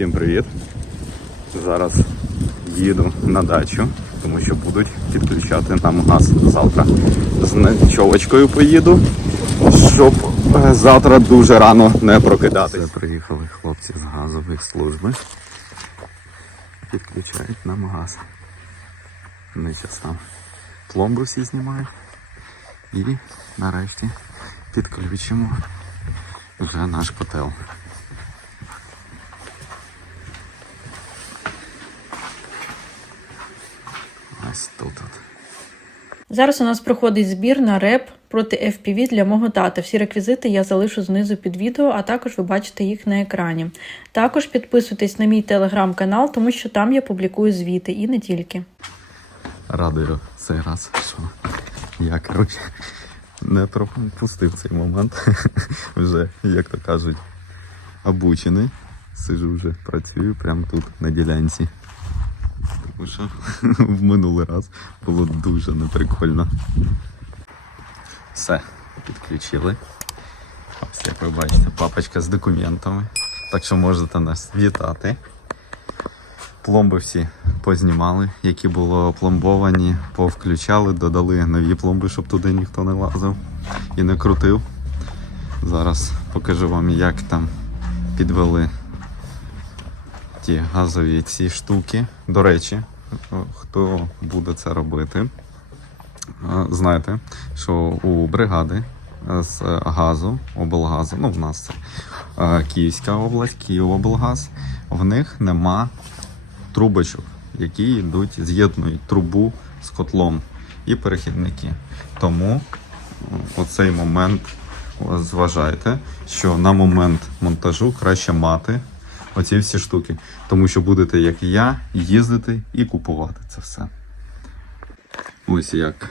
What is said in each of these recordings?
Всім привіт! Зараз їду на дачу, тому що будуть підключати нам газ завтра. З ночовочкою поїду, щоб е, завтра дуже рано не прокидатися. Приїхали хлопці з газових служби. Підключають нам газ. Ми зараз там пломби всі знімають. І нарешті підключимо вже наш котел. Ось тут. от. Зараз у нас проходить збір на реп проти FPV для мого тата. Всі реквізити я залишу знизу під відео, а також ви бачите їх на екрані. Також підписуйтесь на мій телеграм-канал, тому що там я публікую звіти і не тільки. Радую цей раз, що я коротше не пропустив цей момент. вже, як то кажуть, обучений. Сижу вже, працюю прямо тут на ділянці. Тому в минулий раз було дуже неприкольно. Все, підключили. Ось як ви бачите, папочка з документами. Так що можете нас вітати. Пломби всі познімали, які були опломбовані, повключали, додали нові пломби, щоб туди ніхто не лазив і не крутив. Зараз покажу вам, як там підвели ті газові ці штуки. До речі, хто буде це робити, е, знаєте, що у бригади з газу, облгазу, ну в нас це е, Київська область, Київоблгаз, в них нема трубочок, які йдуть, з'єднують трубу з котлом і перехідники. Тому оцей момент зважайте, що на момент монтажу краще мати оці всі штуки. Тому що будете, як і я, їздити і купувати це все. Ось як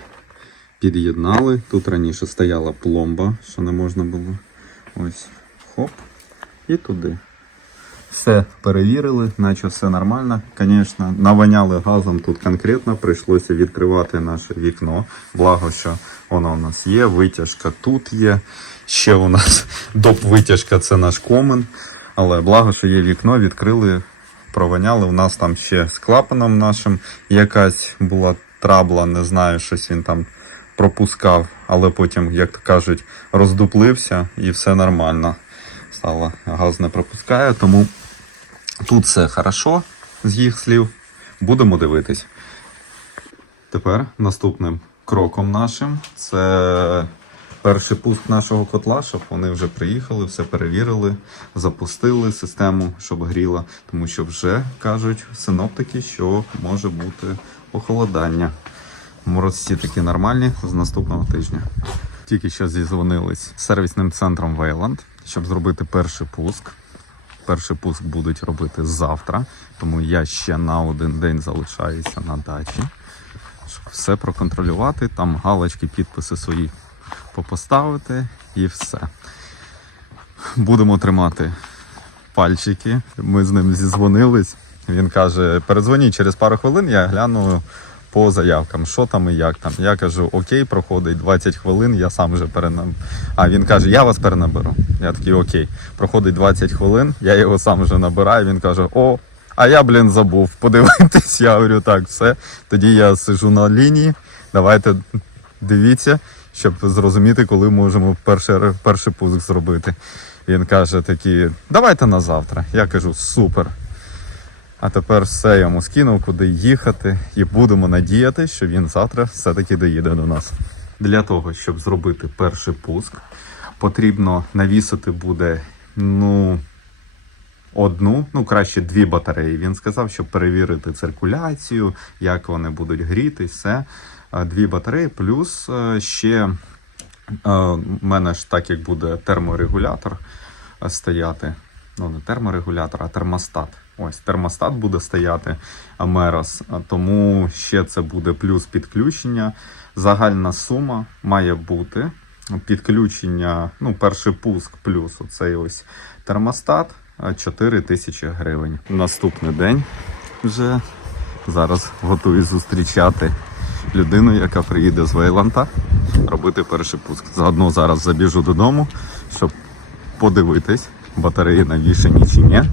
під'єднали. Тут раніше стояла пломба, що не можна було. Ось, хоп, і туди. Все перевірили, наче все нормально. Звісно, наваняли газом тут конкретно, прийшлося відкривати наше вікно. Благо, що воно у нас є, витяжка тут є. Ще у нас доп витяжка це наш комен. Але благо, що є вікно, відкрили, прованяли. У нас там ще з клапаном нашим якась була трабла, не знаю, щось він там пропускав, але потім, як то кажуть, роздуплився і все нормально. Стало газ не пропускає, тому тут все хорошо з їх слів. Будемо дивитись. Тепер наступним кроком нашим це перший пуск нашого котла, щоб вони вже приїхали, все перевірили, запустили систему, щоб гріла, тому що вже кажуть синоптики, що може бути похолодання. Морозці такі нормальні з наступного тижня. Тільки що зізвонились з сервісним центром Вейланд, щоб зробити перший пуск. Перший пуск будуть робити завтра, тому я ще на один день залишаюся на дачі, щоб все проконтролювати. Там галочки, підписи свої попоставити і все. Будемо тримати пальчики. Ми з ним зізвонились. Він каже: передзвоніть через пару хвилин, я гляну по заявкам, що там і як там. Я кажу, окей, проходить 20 хвилин, я сам вже перенаберу. А він каже, я вас перенаберу. Я такий окей. Проходить 20 хвилин, я його сам вже набираю. Він каже, о, а я, блін, забув подивитись. Я говорю, так, все. Тоді я сижу на лінії. Давайте дивіться, щоб зрозуміти, коли можемо перший, перший пуск зробити. Він каже такі, давайте на завтра. Я кажу, супер. А тепер все йому скинув, куди їхати, і будемо надіяти, що він завтра все-таки доїде до нас. Для того, щоб зробити перший пуск, потрібно навісити буде ну, одну, ну краще дві батареї. Він сказав, щоб перевірити циркуляцію, як вони будуть гріти, все. Дві батареї, плюс е, ще е, в мене ж так як буде терморегулятор е, стояти. Ну, не терморегулятор, а термостат. Ось термостат буде стояти Амерос, тому ще це буде плюс підключення. Загальна сума має бути підключення, ну, перший пуск плюс оцей ось термостат 4 тисячі гривень. Наступний день вже зараз готую зустрічати людину, яка приїде з Вейланта робити перший пуск. Заодно зараз забіжу додому, щоб подивитись, батареї навішані чи ні,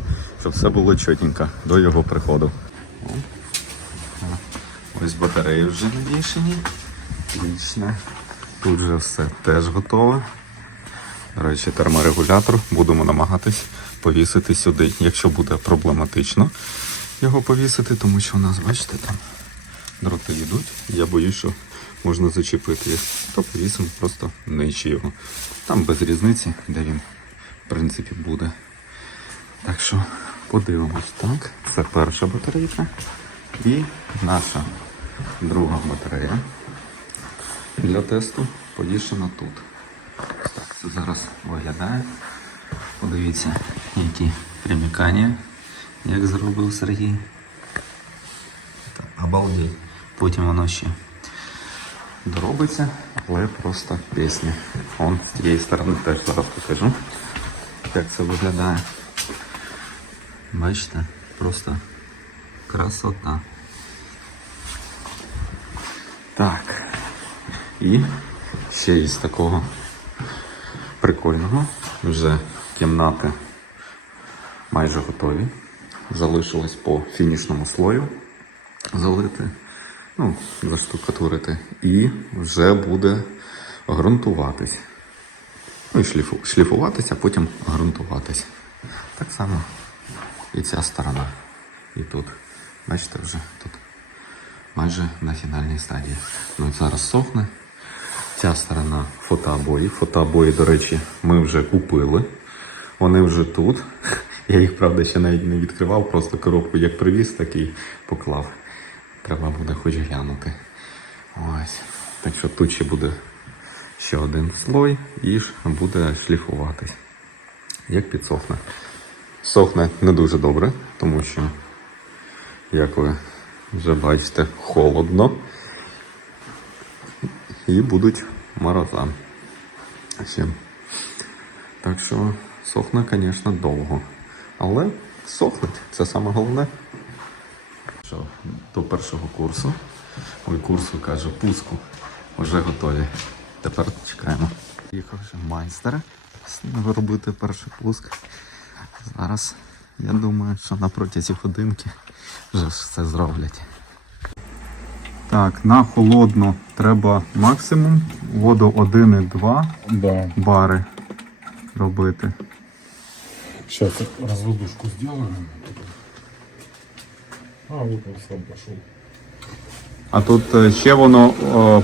що все було чотенько до його приходу. Ось батареї вже навішені. Отлично. Тут вже все теж готове. До речі, терморегулятор будемо намагатись повісити сюди, якщо буде проблематично його повісити, тому що у нас, бачите, там дроти йдуть. Я боюсь, що можна зачепити їх. То повісимо просто нижче його. Там без різниці, де він, в принципі, буде. Так що подивимось, так. Це перша батарейка. І наша друга батарея для тесту повішена тут. Так, це зараз виглядає. Подивіться, які примікання, як зробив Сергій. Так, обалдеть. Потім воно ще доробиться, але просто пісня. Он з тієї сторони теж зараз покажу, як це виглядає. Бачите, просто красота. Так. І ще із такого прикольного. Вже кімнати майже готові. Залишилось по фінішному слою залити, ну, заштукатурити. І вже буде ґрунтуватись. Ну і шліфу, шліфуватися, а потім ґрунтуватись. Так само і ця сторона. І тут. Бачите, вже тут майже на фінальній стадії. Ну, зараз сохне. Ця сторона фотообої. Фотообої, до речі, ми вже купили. Вони вже тут. Я їх, правда, ще навіть не відкривав, просто коробку як привіз, так і поклав. Треба буде хоч глянути. Ось. Так що тут ще буде ще один слой і ж буде шліфуватись. Як підсохне. Сохне не дуже добре, тому що, як ви вже бачите, холодно. І будуть мороза. Ще. Так що сохне, звісно, довго. Але сохнуть, це саме головне. Що до першого курсу, ой, курсу каже, пуску, вже готові. Тепер чекаємо. Їхав вже майстер робити перший пуск. Зараз я думаю, що на протязі годинки вже все зроблять. Так, на холодно треба максимум воду 1,2 Да. бари робити. Сейчас разводушку сделаем. А, вот он сам пошел. А тут е, ще воно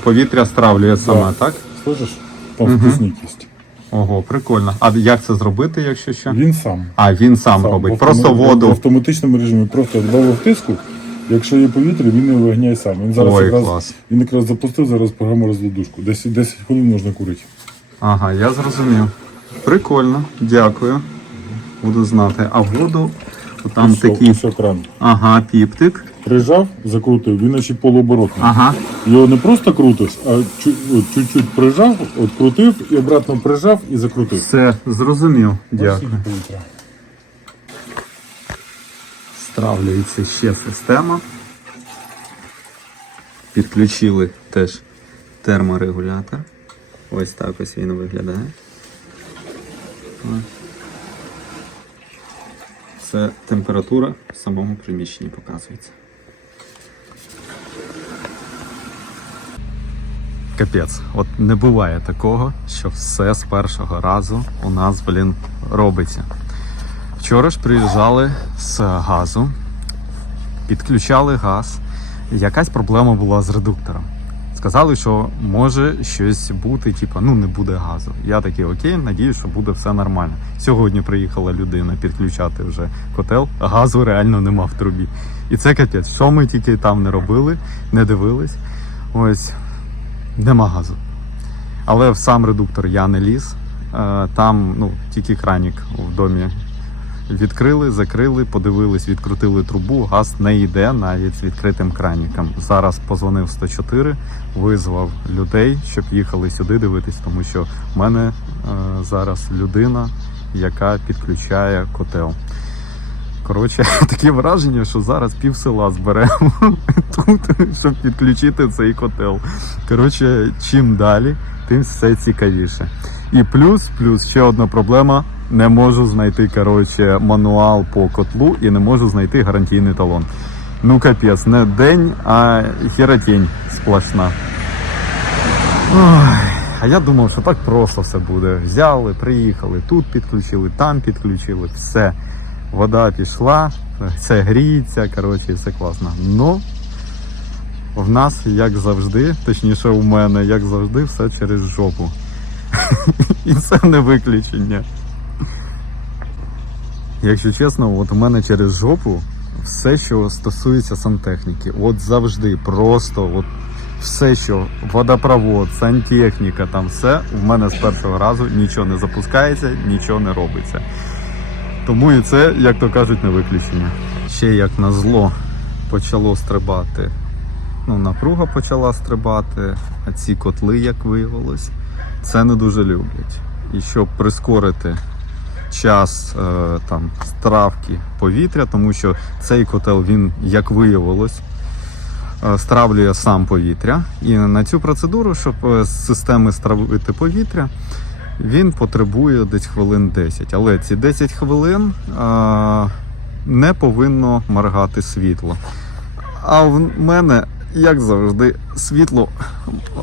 повітря стравлює саме, так? Слышишь? Там вкусник есть. Ого, прикольно. А як це зробити, якщо що? Він сам. А, він сам, Сам. робить. В Просто автомат- В воду. автоматичному режимі просто додав тиску. Якщо є повітря, він не виганяє сам. Він зараз Ой, якраз, клас. він якраз запустив зараз програму розводушку. 10, 10 хвилин можна курити. Ага, я зрозумів. Прикольно, дякую. Буду знати. А воду там Все, такі. все кран. Ага, піптик. Прижав, закрутив, він наче полуоборотний. Ага. Його не просто крутиш, а чу- от чуть-чуть прижав, от крутив і обратно прижав і закрутив. Все, зрозумів. Дякую. Стравлюється ще система. Підключили теж терморегулятор. Ось так ось він виглядає. Ось. Це температура в самому приміщенні показується. Капець, от не буває такого, що все з першого разу у нас, блін, робиться. Вчора ж приїжджали з газу, підключали газ. Якась проблема була з редуктором. Сказали, що може щось бути, типу, ну не буде газу. Я такий окей, надію, що буде все нормально. Сьогодні приїхала людина підключати вже котел, газу реально нема в трубі. І це капець. Що ми тільки там не робили, не дивились. Ось нема газу. Але в сам редуктор я не ліз. Е, Там ну, тільки кранік в домі відкрили, закрили, подивились, відкрутили трубу, газ не йде навіть з відкритим краніком. Зараз позвонив 104, визвав людей, щоб їхали сюди дивитись, тому що в мене е, зараз людина, яка підключає котел. Коротше, таке враження, що зараз пів села зберемо тут, щоб підключити цей котел. Коротше, чим далі, тим все цікавіше. І плюс, плюс ще одна проблема. Не можу знайти коротше, мануал по котлу і не можу знайти гарантійний талон. Ну капець, не день, а херотень сплошна. Ой, а я думав, що так просто все буде. Взяли, приїхали, тут підключили, там підключили, все. Вода пішла, все гріється, коротше, все класно. Ну, в нас, як завжди, точніше у мене, як завжди, все через жопу. І це не виключення. Якщо чесно, от у мене через жопу все, що стосується сантехніки. От завжди, просто от все, що водопровод, сантехніка, там все, в мене з першого разу нічого не запускається, нічого не робиться. Тому і це, як то кажуть, не виключення. Ще як на зло почало стрибати. Ну, напруга почала стрибати, а ці котли, як виявилось, це не дуже люблять. І щоб прискорити час е, там стравки повітря, тому що цей котел він, як виявилось, е, стравлює сам повітря. І на цю процедуру, щоб е, з системи стравити повітря, він потребує десь хвилин 10. Але ці 10 хвилин не повинно моргати світло. А в мене, як завжди, світло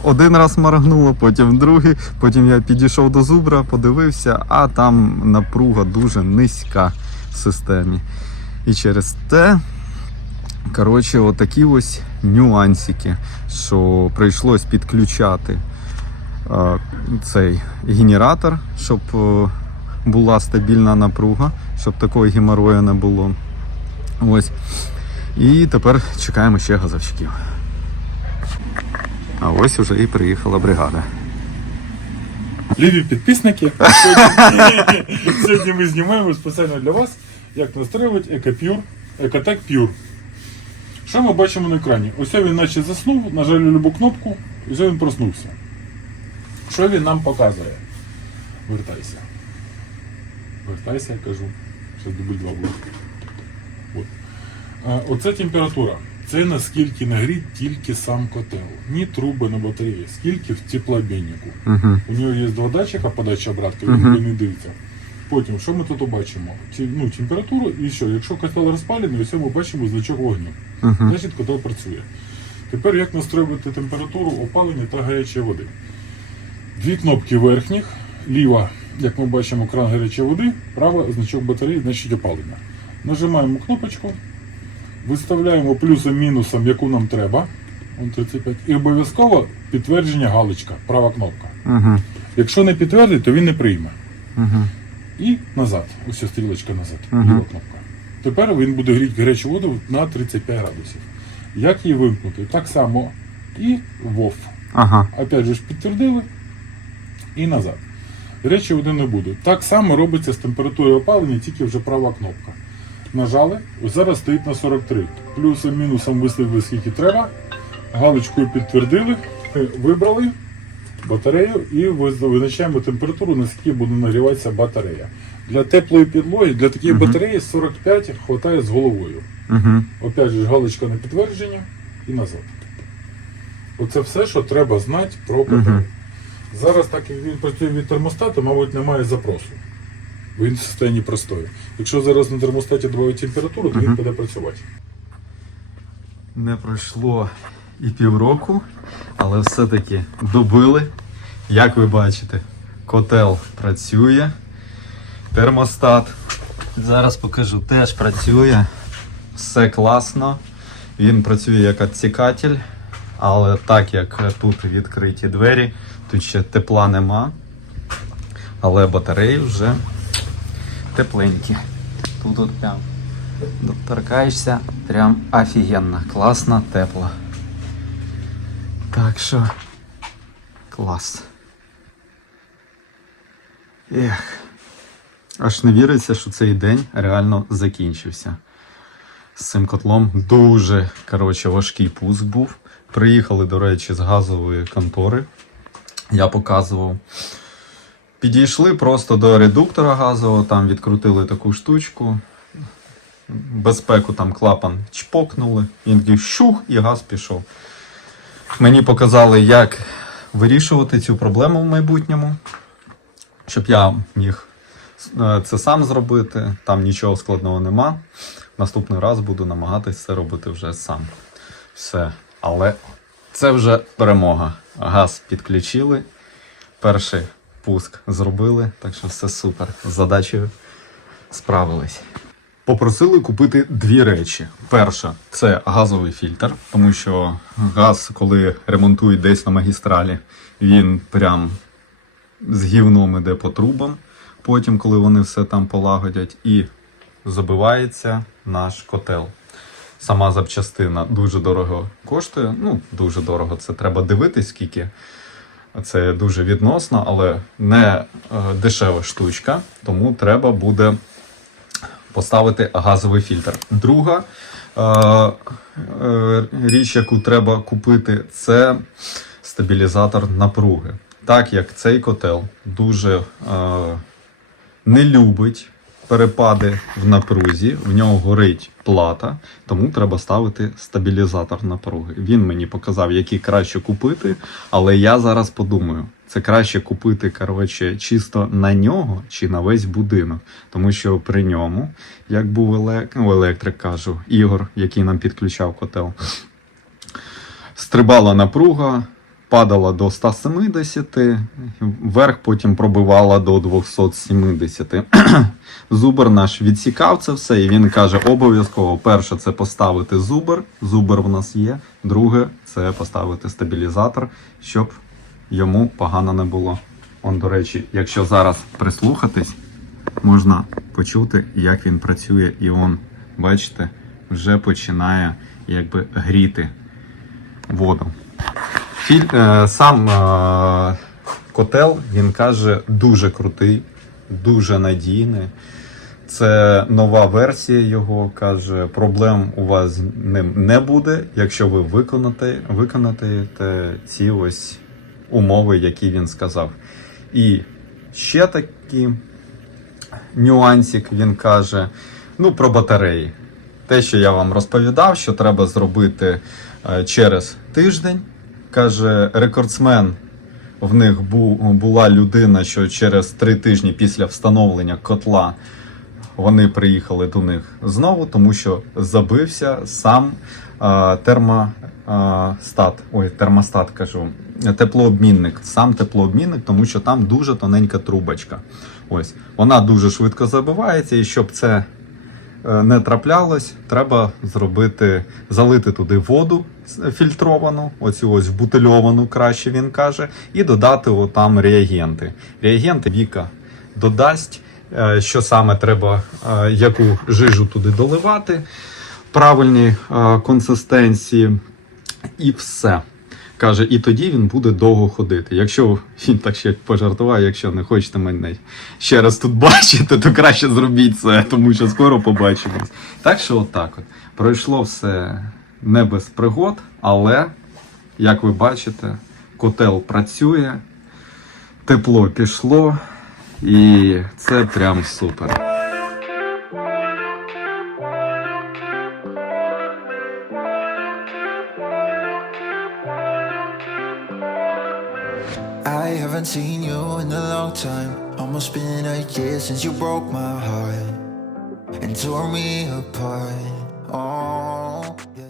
один раз моргнуло, потім другий, потім я підійшов до зубра, подивився, а там напруга дуже низька в системі. І через те, коротше, отакі ось нюансики, що прийшлось підключати е, цей генератор, щоб е, була стабільна напруга, щоб такої геморою не було. Ось. І тепер чекаємо ще газовщиків. А ось уже і приїхала бригада. Любі підписники, сьогодні, сьогодні ми знімаємо спеціально для вас, як настроювати EcoPure, EcoTech Pure. Що ми бачимо на екрані? Ось він наче заснув, нажали любу кнопку, і вже він проснувся. Що він нам показує? Вертайся. Вертайся, я кажу. Ще дубль два буде. От. Оце температура. Це наскільки нагріт тільки сам котел. Ні труби на батареї, скільки в теплообміннику. Угу. У нього є два датчика подачі обратки, він uh не дивиться. Потім, що ми тут бачимо? Ну, температуру і що? Якщо котел розпалений, ось ми бачимо значок вогню. Угу. Значить, котел працює. Тепер як настроювати температуру опалення та гарячої води? Дві кнопки верхніх, ліва, як ми бачимо, кран гарячої води, права значок батареї, значить опалення. Нажимаємо кнопочку, виставляємо плюсом-мінусом, яку нам треба. Вон 35. І обов'язково підтвердження галочка, права кнопка. Угу. Якщо не підтвердить, то він не прийме. Угу. І назад. Ось ця стрілочка назад. Мгм. Ліва кнопка. Тепер він буде гріти гарячу воду на 35 градусів. Як її вимкнути? Так само і ВОВ. Ага. Опять же ж підтвердили і назад. Гарячої води не буде. Так само робиться з температурою опалення, тільки вже права кнопка. Нажали, ось зараз стоїть на 43. Плюсом-мінусом виставили скільки треба. Галочкою підтвердили, вибрали батарею і визначаємо температуру, наскільки буде нагріватися батарея. Для теплої підлоги, для такої Мгм. батареї 45 вистачає з головою. Угу. Опять же, галочка на підтвердження і назад. Оце все, що треба знати про котел. Мгм. Зараз, так як він працює від термостату, мабуть, немає запросу. Він в стані простої. Якщо зараз на термостаті додати температуру, то він буде працювати. Не пройшло і півроку, але все-таки добили. Як ви бачите, котел працює, термостат. Зараз покажу, теж працює. Все класно. Він працює як відсікатель, але так як тут відкриті двері, тут ще тепла нема. Але батареї вже тепленькі. Тут от прям доторкаєшся, прям офігенно, класно, тепло. Так що клас. Ех. Аж не віриться, що цей день реально закінчився. З цим котлом дуже коротше, важкий пуск був. Приїхали, до речі, з газової контори. Я показував. Підійшли просто до редуктора газового, там відкрутили таку штучку. Безпеку там клапан чпокнули. Він такий щух і газ пішов. Мені показали, як вирішувати цю проблему в майбутньому, щоб я міг е, це сам зробити, там нічого складного нема. Наступний раз буду намагатись це робити вже сам. Все. Але це вже перемога. Газ підключили, перший пуск зробили, так що все супер. З задачею справились. Попросили купити дві речі. Перша це газовий фільтр, тому що газ, коли ремонтують десь на магістралі, він прям з гівном іде по трубам. Потім, коли вони все там полагодять, і забивається наш котел. Сама запчастина дуже дорого коштує. Ну, дуже дорого, це треба дивитись, скільки. Це дуже відносно, але не е, дешева штучка, тому треба буде поставити газовий фільтр. Друга е, е, річ, яку треба купити, це стабілізатор напруги. Так як цей котел дуже не любить перепади в напрузі, в нього горить плата, тому треба ставити стабілізатор напруги. Він мені показав, який краще купити, але я зараз подумаю. Це краще купити, коротше, чисто на нього чи на весь будинок. Тому що при ньому, як був елек... ну, електрик, кажу, Ігор, який нам підключав котел, стрибала напруга, падала до 170, вверх потім пробивала до 270. Зубр наш відсікав це все, і він каже: обов'язково перше це поставити зубр. Зубр в нас є. Друге це поставити стабілізатор, щоб йому погано не було. Он, до речі, якщо зараз прислухатись, можна почути, як він працює, і он, бачите, вже починає якби гріти воду. Філь, е, сам е, котел, він каже, дуже крутий, дуже надійний. Це нова версія його. Каже, проблем у вас з ним не буде, якщо ви виконаєте, виконаєте ці ось умови, які він сказав. І ще такий нюансик він каже: ну, про батареї. Те, що я вам розповідав, що треба зробити е, через тиждень. Каже, рекордсмен в них бу, була людина, що через три тижні після встановлення котла вони приїхали до них знову, тому що забився сам термостат. Ой, термостат кажу, теплообмінник, сам теплообмінник, тому що там дуже тоненька трубочка. Ось вона дуже швидко забивається, і щоб це не траплялось, треба зробити, залити туди воду с- фільтровану, оцю ось бутильовану, краще він каже, і додати отам реагенти. Реагенти Віка додасть, е, що саме треба, е, яку жижу туди доливати, правильні е, консистенції, і все. Каже, і тоді він буде довго ходити. Якщо він так ще пожартував, якщо не хочете мене ще раз тут бачити, то краще зробіть це, тому що скоро побачимось. Так що, отак от. Пройшло все не без пригод, але, як ви бачите, котел працює, тепло пішло, і це прям супер. haven't seen you in a long time. Almost been a year since you broke my heart and tore me apart. Oh, yeah.